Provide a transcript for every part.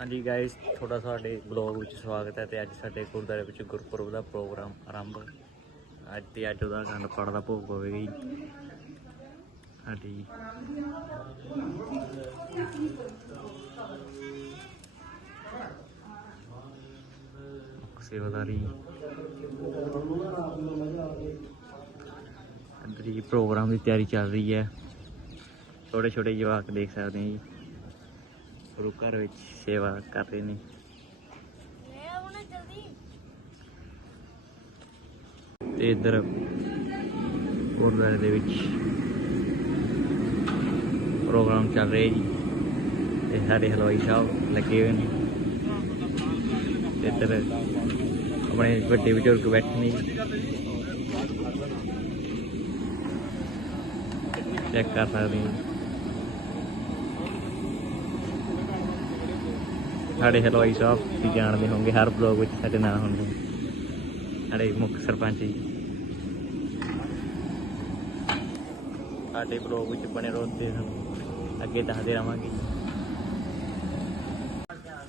ਹਾਂਜੀ ਗਾਇਸ ਤੁਹਾਡਾ ਸਾਡੇ ਬਲੌਗ ਵਿੱਚ ਸਵਾਗਤ ਹੈ ਤੇ ਅੱਜ ਸਾਡੇ ਗੁਰਦੁਆਰੇ ਵਿੱਚ ਗੁਰਪੁਰਬ ਦਾ ਪ੍ਰੋਗਰਾਮ ਆਰੰਭ ਅੱਜ ਤੇ ਅੱਜ ਉਹਦਾ ਅਖੰਡ ਪਾਠ ਦਾ ਭੋਗ ਪਵੇਗਾ ਜੀ। ਹਾਂਜੀ। ਸੇਵਾਦਾਰੀ। ਅੰਦਰ ਹੀ ਪ੍ਰੋਗਰਾਮ ਦੀ ਤਿਆਰੀ ਚੱਲ ਰਹੀ ਹੈ। ਛੋਟੇ ਛੋਟੇ ਜਵਾਕ ਦੇਖ ਸਕਦੇ ਹਾਂ ਜੀ। ਗੁਰੂ ਘਰ ਵਿੱਚ ਸੇਵਾ ਕਰ ਰਹੇ ਨੇ। ਤੇ ਇੱਧਰ ਗੁਰਦੁਆਰੇ ਦੇ ਵਿੱਚ ਪ੍ਰੋਗਰਾਮ ਚੱਲ ਰਿਹਾ ਜੀ। ਤੇ ਸਾਡੇ ਹਲਵਾਈ ਸਾਹਿਬ ਲੱਗੇ ਹੋਏ ਨੇ। ਤੇ ਇੱਧਰ ਆਪਣੇ ਵੱਡੇ ਬਜ਼ੁਰਗ ਬੈਠੇ ਨੇ ਚੈੱਕ ਕਰ ਸਕਦੇ ਹਾਂ। ਸਾਡੇ ਹਲਵਾਈ ਸਾਹਿਬ ਤੁਸੀਂ ਜਾਣਦੇ ਹੋਵੋਗੇ ਹਰ ਬਲੌਗ ਵਿੱਚ ਸਾਡੇ ਨਾਲ ਹੁੰਦੇ ਸਾਡੇ ਮੁੱਖ ਸਰਪੰਚ ਜੀ। ਸਾਡੇ ਬਲੌਗ ਵਿੱਚ ਬਣੇ ਰਹੋ ਤੇ ਤੁਹਾਨੂੰ ਅੱਗੇ ਦੱਸਦੇ ਰਵਾਂਗੇ।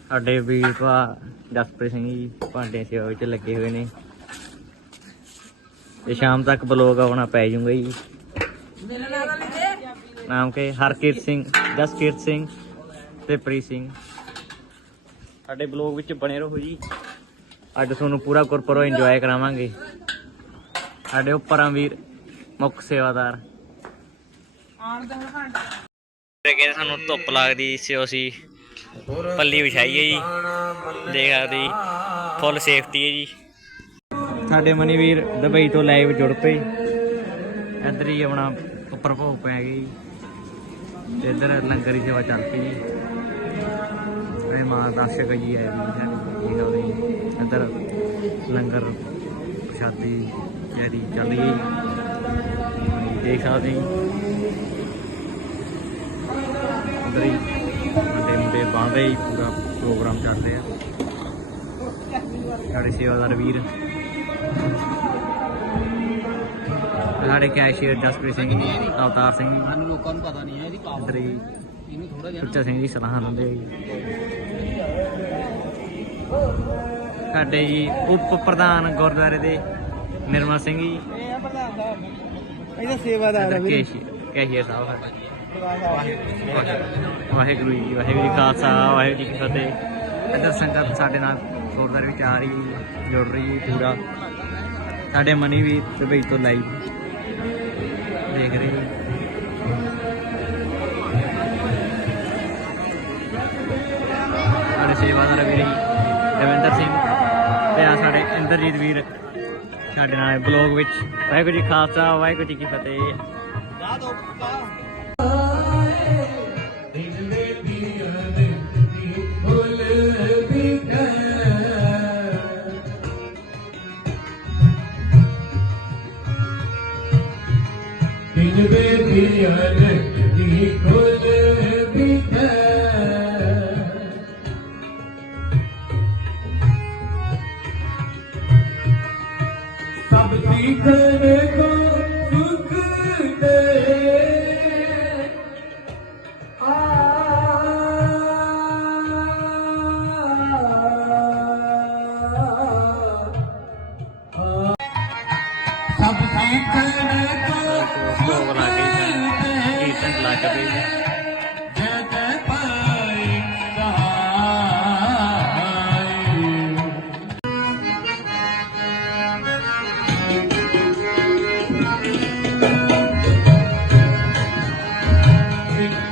ਸਾਡੇ ਵੀਰ ਭਾ ਜਸਪ੍ਰੀਤ ਸਿੰਘ ਜੀ, ਭਾਂਡੇ ਸੇਵਾ ਵਿੱਚ ਲੱਗੇ ਹੋਏ ਨੇ। ਤੇ ਸ਼ਾਮ ਤੱਕ ਬਲੌਗ ਆਉਣਾ ਪੈ ਜਾਊਗਾ ਜੀ। ਨਾਮ ਕੇ? ਹਰਕੀਰਤ ਸਿੰਘ, ਜਸਕੀਰਤ ਸਿੰਘ ਤੇ ਪ੍ਰੀਤ ਸਿੰਘ। ਸਾਡੇ ਬਲੌਗ ਵਿੱਚ ਬਣੇ ਰਹੋ ਜੀ। ਅੱਜ ਤੁਹਾਨੂੰ ਪੂਰਾ ਗੁਰਪੁਰਬ ਇੰਜੋਏ ਕਰਾਵਾਂਗੇ। ਸਾਡੇ ਉੱਪਰਾਂ ਵੀਰ ਮੁੱਖ ਸੇਵਾਦਾਰ। ਕਿ ਸਾਨੂੰ ਧੁੱਪ ਲੱਗਦੀ ਸੀ ਅਸੀਂ ਪੱਲੀ ਵਿਛਾਈ ਹੈ ਜੀ। ਦੇਖ ਸਕਦੇ ਜੀ ਫੁੱਲ ਸੇਫਟੀ ਹੈ ਜੀ। ਸਾਡੇ ਮਨੀ ਵੀਰ ਦੁਬਈ ਤੋਂ ਲਾਈਵ ਜੁੜ ਪਏ। ਇੱਧਰ ਹੀ ਆਪਣਾ ਉੱਪਰ ਭੋਗ ਪੈ ਗਈ ਤੇ ਇੱਧਰ ਲੰਗਰ ਦੀ ਸੇਵਾ ਚੱਲ ਪਈ ਜੀ। ਮਾਂ ਦਰਸ਼ਕ ਜੀ ਆਏ ਵੀ ਸਾਡੇ ਇਹ ਹੋ ਰਹੀ ਇੱਧਰ ਲੰਗਰ ਪ੍ਰਸ਼ਾਦੀ ਜਿਹੜੀ ਚੱਲ ਹੈ ਜੀ। ਦੇਖ ਜੀ। ਅੰਦਰ ਹੀ ਮੁੰਡੇ ਮੁੰਡੇ ਰਹੇ ਜੀ, ਪੂਰਾ ਪ੍ਰੋਗਰਾਮ ਚੱਲ ਰਿਹਾ ਸਾਡੇ ਸੇਵਾਦਾਰ ਵੀਰ। ਸਾਡੇ ਕੈਸ਼ੀਅਰ ਜਸਪ੍ਰੀਤ ਸਿੰਘ ਜੀ ਅਵਤਾਰ ਸਿੰਘ ਜੀ। ਸਾਨੂੰ ਲੋਕਾਂ ਨੂੰ ਪਤਾ ਨਹੀਂ ਹੈ ਇਹਦੀ ਪਾਵਰ ਹੀ ਇਹਨੂੰ ਥੋੜਾ ਜਿਹਾ ਸੁੱਚਾ ਸਿੰਘ ਜੀ ਸਲਾਹ ਦਿੰਦੇ ਸਾਡੇ ਜੀ ਉਪ ਪ੍ਰਧਾਨ ਗੁਰਦੁਆਰੇ ਦੇ ਨਿਰਮਲ ਸਿੰਘ ਜੀ। ਇਹ ਪ੍ਰਧਾਨ ਸਾਹਿਬ ਇਹਦਾ ਸੇਵਾਦਾਰ ਇੱਧਰ ਕੈਸ਼ੀਅਰ ਸਾਹਿਬ ਵਾਹਿਗੁਰੂ ਜੀ ਵਾਹਿਗੁਰੂ ਜੀ ਖਾਲਸਾ ਵਾਹਿਗੁਰੂ ਜੀ ਕੀ ਫਤਿਹ। ਇੱਧਰ ਸੰਗਤ ਸਾਡੇ ਨਾਲ ਗੁਰਦੁਆਰੇ ਵਿੱਚ ਆ ਰਹੀ ਹੈ, ਜੁੜ ਰਹੀ ਹੈ ਪੂਰਾ। ਸਾਡੇ ਮਨੀ ਵੀ ਦੁਬਈ ਤੋਂ ਲਾਈਵ ਦੇਖ ਰਹੇ ਜੀ। ਸਾਡੇ ਸੇਵਾਦਾਰ ਵੀਰ ਜੀ। ਰਵਿੰਦਰ ਸਿੰਘ। ਤੇ ਆ ਸਾਡੇ ਇੰਦਰਜੀਤ ਵੀਰ, ਸਾਡੇ ਨਾਲ ਬਲੌਗ ਵਿੱਚ। ਵਾਹਿਗੁਰੂ ਜੀ ਖਾਲਸਾ, ਵਾਹਿਗੁਰੂ ਜੀ ਕੀ ਫਤਿਹ। ਦਿਨ ਬੇਦੀ ਦੀ ਖੁੱਲ अब सीखने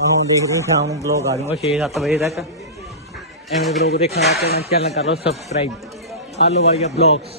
ਹੁਣ ਦੇਖਦੇ ਹਾਂ ਸ਼ਾਮ ਨੂੰ ਬਲੌਗ ਆ ਜਾਊਗਾ 6-7 ਵਜੇ ਤੱਕ। ਐਵੇਂ ਬਲੌਗ ਦੇਖਣ ਵਾਸਤੇ ਚੈਨਲ ਕਰ ਲਓ ਸਬਸਕ੍ਰਾਈਬ ਆਲੋ ਵਾਲੀਆ ਬਲੌਗਸ